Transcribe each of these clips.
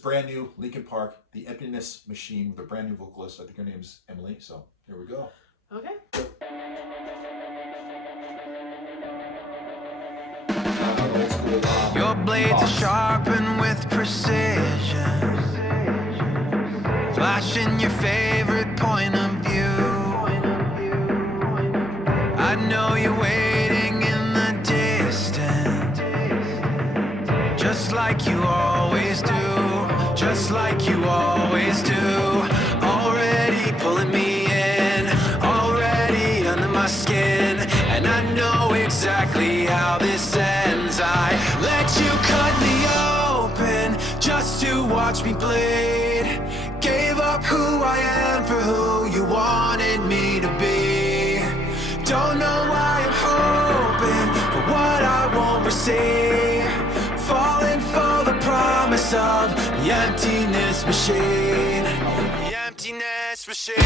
brand new Linkin Park, the Emptiness Machine, with a brand new vocalist. I think her name's Emily. So here we go. Okay. Your blades are sharpened with precision, flashing your favorite point of view. I know you're waiting in the distance, just like you always do, just like you always do. Already pulling me in, already under my skin, and I know exactly how this ends. I let you cut me open just to watch me bleed. Gave up who I am for who you wanted me to be. Don't know why I'm hoping for what I won't receive. Falling for the promise of the emptiness machine. The emptiness machine.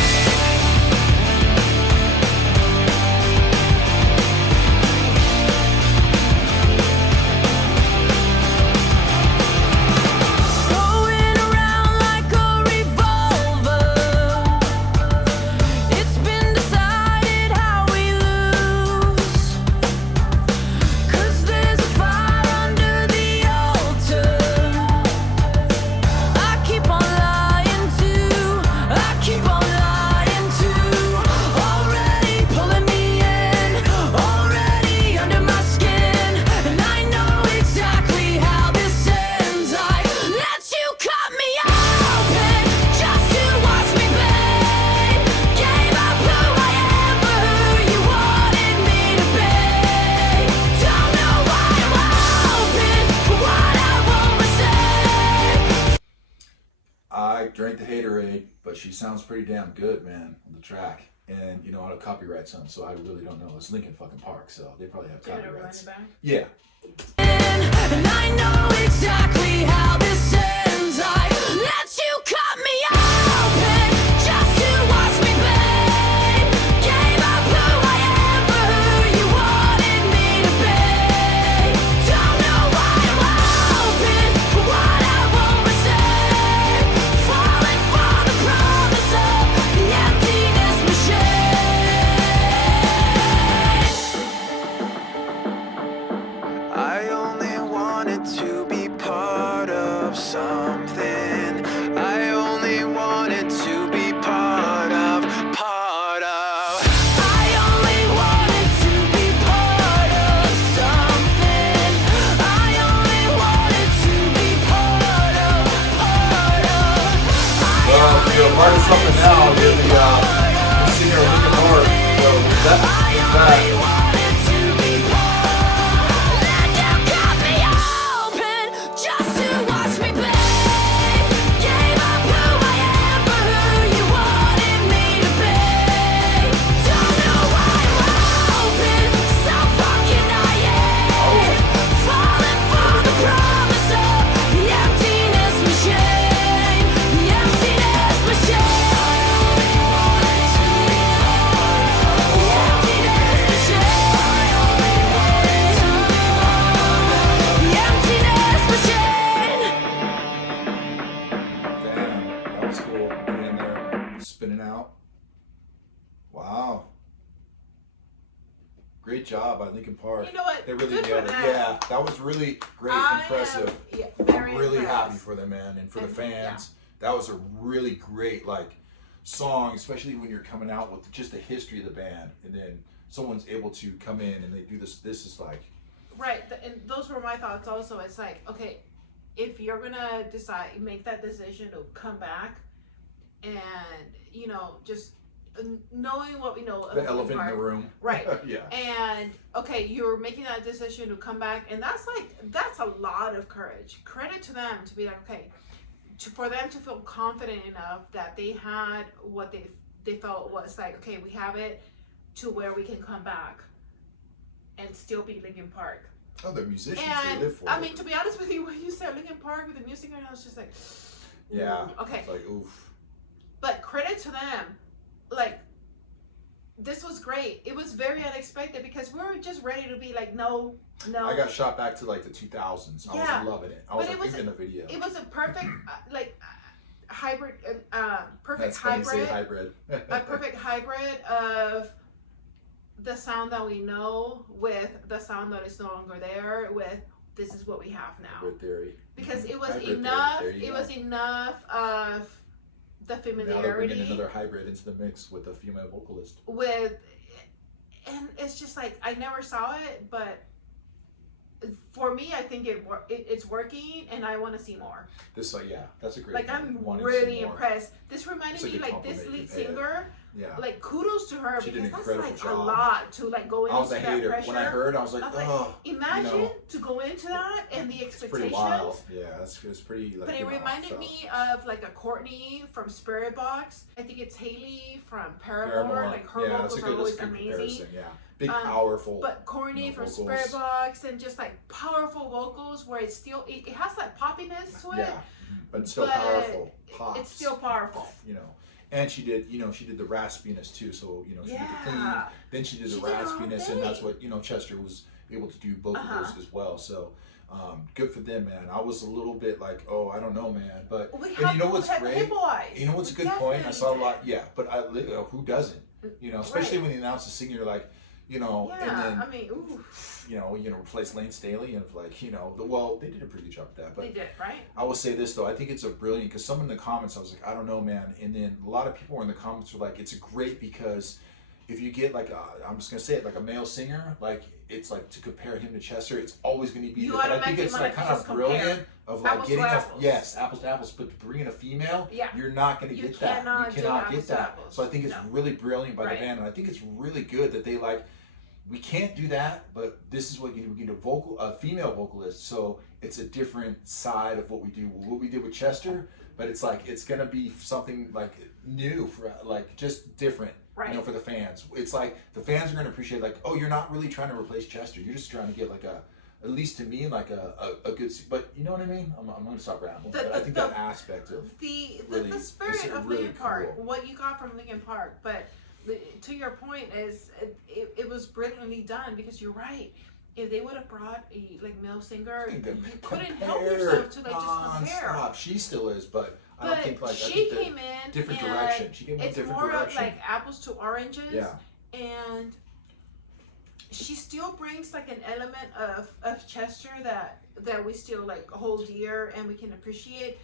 I drank the haterade, but she sounds pretty damn good, man, on the track. And, you know, I don't copyright some, so I really don't know. It's Linkin fucking Park, so they probably have copyrights. Yeah. And I know exactly how this ends. I let you cut me open just to watch me bleed. Gave up who I am for who you wanted me to be. Don't know why I'm hoping for what I won't receive. Falling for the promise of the emptiness machine. I only wanted to be part of something. I only wanted to be part of. I only wanted to be part of something. I only wanted to be part of. Well, if you're a part of something now, you're the singer of Linkin Park. So that. Spinning out. Wow. Great job by Linkin Park. You know what? They really Good for nailed it. them. Yeah, that was really great, impressive. Very I'm really impressed. happy for them, man, and for the And, fans. That was a really great song, especially when you're coming out with just the history of the band, and then someone's able to come in and they do this. This is like Right, and those were my thoughts also. It's like, okay, if you're gonna make that decision to come back, and you know, just knowing what we know of the elephant in the room. right? Yeah. And okay, you're making that decision to come back, and that's a lot of courage. Credit to them to be like, okay, for them to feel confident enough that they had what they felt was like, okay, we have it to where we can come back and still be Linkin Park. Oh, they're musicians. And They live for I it. mean, to be honest with you, when you said Linkin Park with the music, and I was just like, Yeah. okay. It's like, oof. But credit to them, like, this was great. It was very unexpected because we were just ready to be like, no. I got shot back to like the 2000s. I was loving it. I was like thinking the video. It was a perfect hybrid, perfect That's funny hybrid. to say hybrid. A perfect hybrid of the sound that we know with the sound that is no longer there. With this is what we have now. Hybrid theory. Because it was Hybrid enough. theory. It was enough of the familiarity. Now they're bringing another hybrid into the mix with a female vocalist. And it's just like I never saw it, but for me, I think it's working, and I want to see more. This, that's a great. Like I'm really impressed. This reminded me like this lead singer. Yeah. Like kudos to her She did because an that's like job. a lot to like go into I was a that hater. pressure. When I heard, I was like, oh. Imagine to go into that and the expectations. It's pretty wild. Yeah, it's pretty. Like, but it reminded me of like a Courtney from Spirit Box. I think it's Haley from Paramore. Like her vocals are always amazing. Yeah, big, powerful. But Courtney from vocals. Spirit Box and just like powerful vocals where it's still it has that poppiness to it. Yeah, but it's still powerful. Pops. It's still powerful. You know. And she did the raspiness too. So, she did the clean, then she did the raspiness, and that's what, Chester was able to do both of those as well. So, good for them, man. I was a little bit like, oh, I don't know, man. But, and you know what's great? You know what's a good point? I saw a lot, but who doesn't? Especially when they announced the singer, you're like, and then, I mean, oof. Replace Lane Staley, and like, well, they did a pretty good job with that. But they did, right? I will say this though, I think it's a brilliant, because some in the comments I was like, I don't know, man. And then a lot of people in the comments were like, it's great because if you get like I'm just gonna say it, like a male singer, like it's like to compare him to Chester, it's always gonna be. But I think it's like kind of brilliant of like apples getting apples. apples to apples, but to bring in a female, yeah, you're not gonna get that. You cannot get that. So I think it's really brilliant by the band, and I think it's really good that they like. We can't do that, but this is what you need. We need a female vocalist, so it's a different side of what we do. What we did with Chester, but it's like it's gonna be something like new for like just different, for the fans. It's like the fans are gonna appreciate like, oh, you're not really trying to replace Chester. You're just trying to get like at least to me, like a good. But you know what I mean? I'm gonna stop rambling. But I think that aspect of the spirit of really Linkin Park, what you got from Linkin Park, but. To your point is it was brilliantly done because you're right. If they would have brought a male singer, you couldn't help yourself to just compare. She still is, but I don't think like she came in different direction. She came in it's different more direction. of like apples to oranges. Yeah. And she still brings like an element of Chester that we still like hold dear and we can appreciate.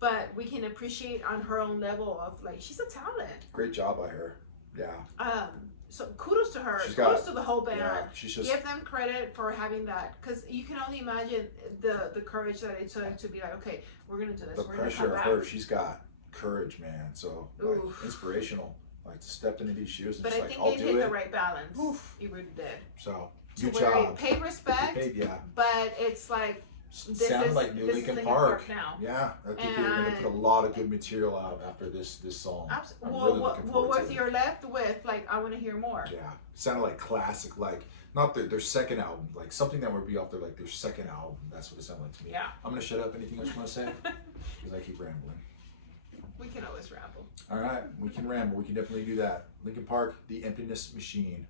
But we can appreciate on her own level of like she's a talent. Great job by her. Yeah. So kudos to her. Kudos to the whole band. Yeah, give them credit for having that, because you can only imagine the courage that it took to be like, okay, we're gonna do this. The pressure of her, she's got courage, man. So like, inspirational, like to step into these shoes. And but just I think I'll it do hit it. the right balance. Oof. It really did. So good job. Paid respect. But it's like. Sounded like new Linkin Park now. Yeah, I think they're going to put a lot of good material out after this song. Absolutely. Well, what you're left with, like, I want to hear more. Yeah, sounded like classic, like not their second album, like something that would be off their second album. That's what it sounded like to me. Yeah. I'm going to shut up. Anything else you want to say? Because I keep rambling. We can always ramble. All right, we can ramble. We can definitely do that. Linkin Park, The Emptiness Machine.